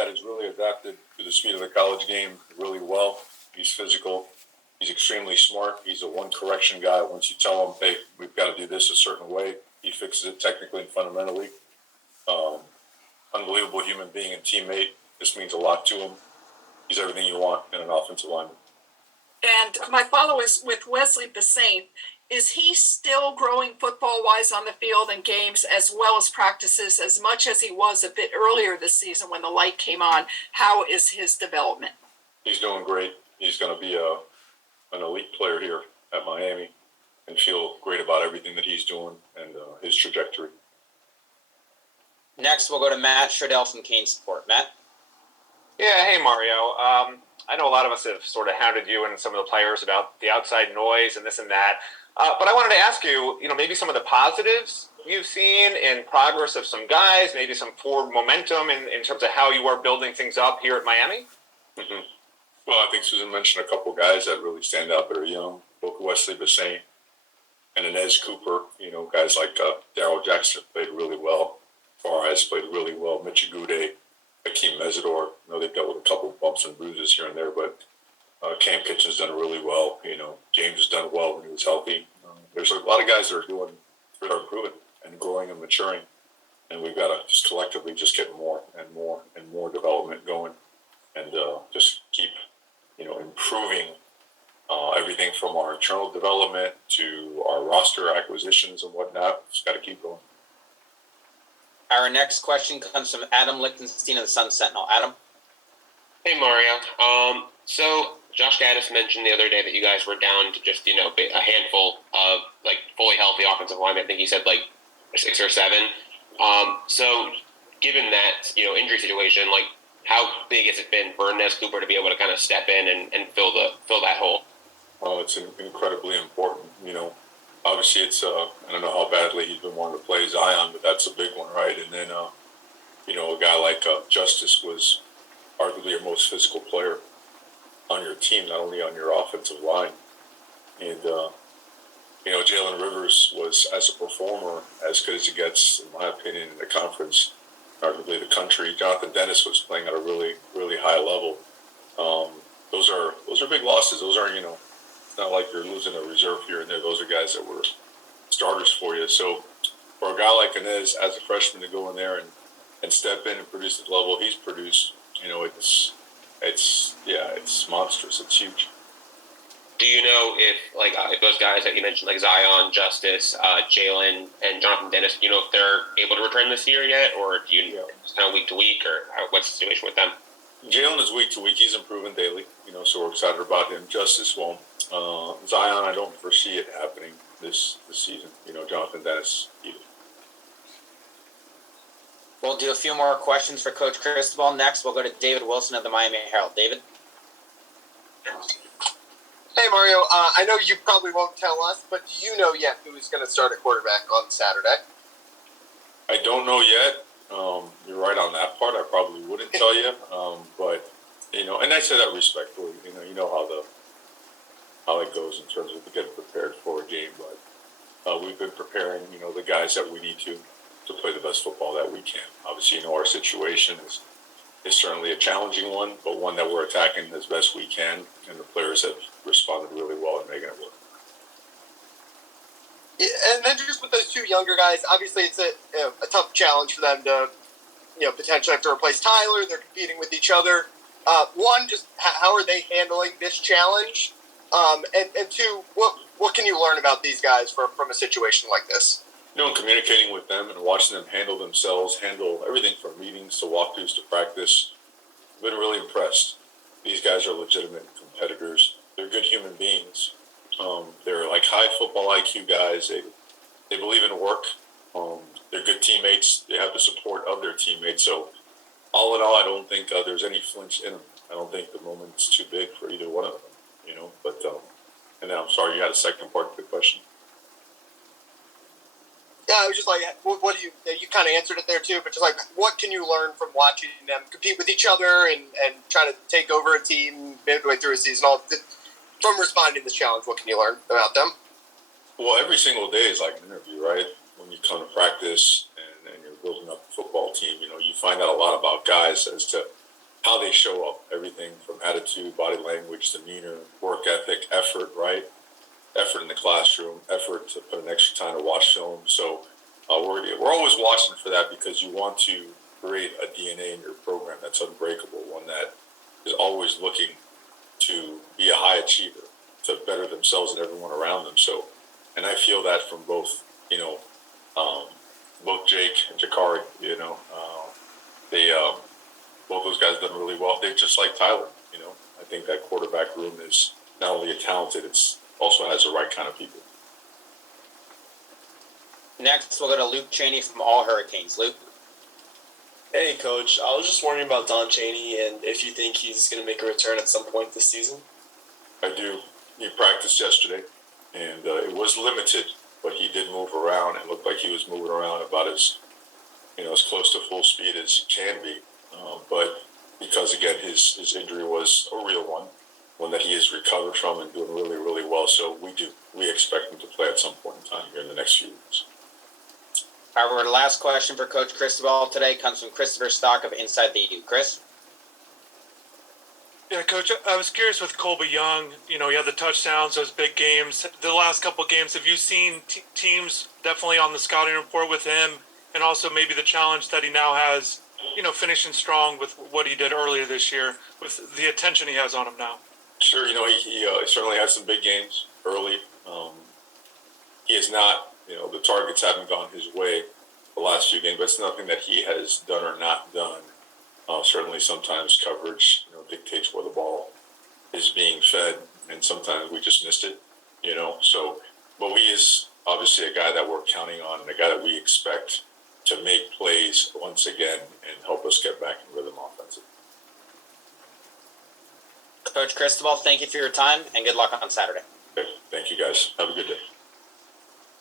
that has really adapted to the speed of the college game really well. He's physical. He's extremely smart. He's a one correction guy. Once you tell him, hey, we've got to do this a certain way, he fixes it technically and fundamentally. Unbelievable human being and teammate. This means a lot to him. He's everything you want in an offensive lineman. And my follow is with Wesley Bassane. Is he still growing football-wise on the field and games as well as practices as much as he was a bit earlier this season when the light came on? How is his development? He's doing great. He's going to be an elite player here at Miami and feel great about everything that he's doing and his trajectory. Next, we'll go to Matt Sherdell from Kane Sport. Matt? Yeah, hey, Mario. I know a lot of us have sort of hounded you and some of the players about the outside noise and this and that. But I wanted to ask you, maybe some of the positives you've seen in progress of some guys, maybe some forward momentum in terms of how you are building things up here at Miami? Mm-hmm. Well, I think Susan mentioned a couple guys that really stand out that are young, both Wesley Bassane and Inez Cooper. Guys like Darryl Jackson played really well. Faraz played really well. Mitch Agude, Hakeem Mesidor. They've dealt with a couple of bumps and bruises here and there, but Cam Kitchen's done really well. James has done well when he was healthy. There's a lot of guys that are improving and growing and maturing, and we've got to just collectively just get more and more and more development going, and just keep improving everything from our internal development to our roster acquisitions and whatnot. Just got to keep going. Our next question comes from Adam Lichtenstein of the Sun Sentinel. Adam? Hey, Mario. So Josh Gaddis mentioned the other day that you guys were down to just, a handful of, fully healthy offensive linemen. I think he said, 6 or 7. So given that, injury situation, how big has it been for Inez Cooper to be able to kind of step in and fill that hole? Oh, it's incredibly important. Obviously it's I don't know how badly he's been wanting to play Zion, but that's a big one, right? And then a guy like Justice was arguably your most physical player on your team, not only on your offensive line. And Jalen Rivers was, as a performer, as good as it gets, in my opinion, in the conference, arguably the country. Jonathan Dennis was playing at a really, really high level. Those are big losses. Those are, it's not like you're losing a reserve here and there. Those are guys that were starters for you. So for a guy like Inez, as a freshman, to go in there and step in and produce the level he's produced, it's monstrous. It's huge. Do you know if those guys that you mentioned, like Zion, Justice, Jalen, and Jonathan Dennis, if they're able to return this year yet, or do you just kind of week to week, or what's the situation with them? Jalen is week to week. He's improving daily, so we're excited about him. Justice won't. Zion, I don't foresee it happening this season. Jonathan Dennis either. We'll do a few more questions for Coach Cristobal. Next, we'll go to David Wilson of the Miami Herald. David? Hey, Mario. I know you probably won't tell us, but do you know yet who's going to start at quarterback on Saturday? I don't know yet. You're right on that part. I probably wouldn't tell you. But, and I say that respectfully. You know how it goes in terms of getting prepared for a game. But we've been preparing, the guys that we need to play the best football that we can. Obviously, our situation is certainly a challenging one, but one that we're attacking as best we can, and the players have responded really well in making it work. Yeah, and then just with those two younger guys, obviously it's a tough challenge for them to, potentially have to replace Tyler. They're competing with each other. One, just how are they handling this challenge? And two, what can you learn about these guys from a situation like this? Communicating with them and watching them handle themselves, handle everything from meetings to walkthroughs to practice. I've been really impressed. These guys are legitimate competitors. They're good human beings. They're like high football IQ guys. They believe in work. They're good teammates. They have the support of their teammates. So all in all, I don't think there's any flinch in them. I don't think the moment's too big for either one of them, But, and then I'm sorry, you had a second part of the question. Yeah, I was just like, what do you kind of answered it there too, but just like, what can you learn from watching them compete with each other and try to take over a team midway through a season? From responding to this challenge, what can you learn about them? Well, every single day is like an interview, right? When you come to practice and you're building up a football team, you find out a lot about guys as to how they show up, everything from attitude, body language, demeanor, work ethic, effort, right? Effort in the classroom, effort to put an extra time to watch film. So we're always watching for that because you want to create a DNA in your program that's unbreakable, one that is always looking to be a high achiever, to better themselves and everyone around them. So, and I feel that from both, both Jake and Jakari, they, both those guys done really well. They're just like Tyler, I think that quarterback room is not only talented, it's also has the right kind of people. Next, we'll go to Luke Cheney from All Hurricanes. Luke? Hey, Coach. I was just wondering about Don Chaney and if you think he's going to make a return at some point this season. I do. He practiced yesterday, and it was limited, but he did move around. It looked like he was moving around about as close to full speed as he can be. But because, again, his injury was a real one that he has recovered from and doing really, really well. So we expect him to play at some point in time here in the next few weeks. Our last question for Coach Cristobal today comes from Christopher Stock of Inside the U. Chris? Yeah, Coach, I was curious with Colby Young. He had the touchdowns, those big games. The last couple of games, have you seen teams definitely on the scouting report with him, and also maybe the challenge that he now has, finishing strong with what he did earlier this year, with the attention he has on him now? Sure, he certainly had some big games early. He is not, the targets haven't gone his way the last few games, but it's nothing that he has done or not done. Certainly sometimes coverage, dictates where the ball is being fed, and sometimes we just missed it, So, but he is obviously a guy that we're counting on and a guy that we expect to make plays once again and help us get back in rhythm offensively. Coach Cristobal, thank you for your time, and good luck on Saturday. Okay, thank you guys. Have a good day.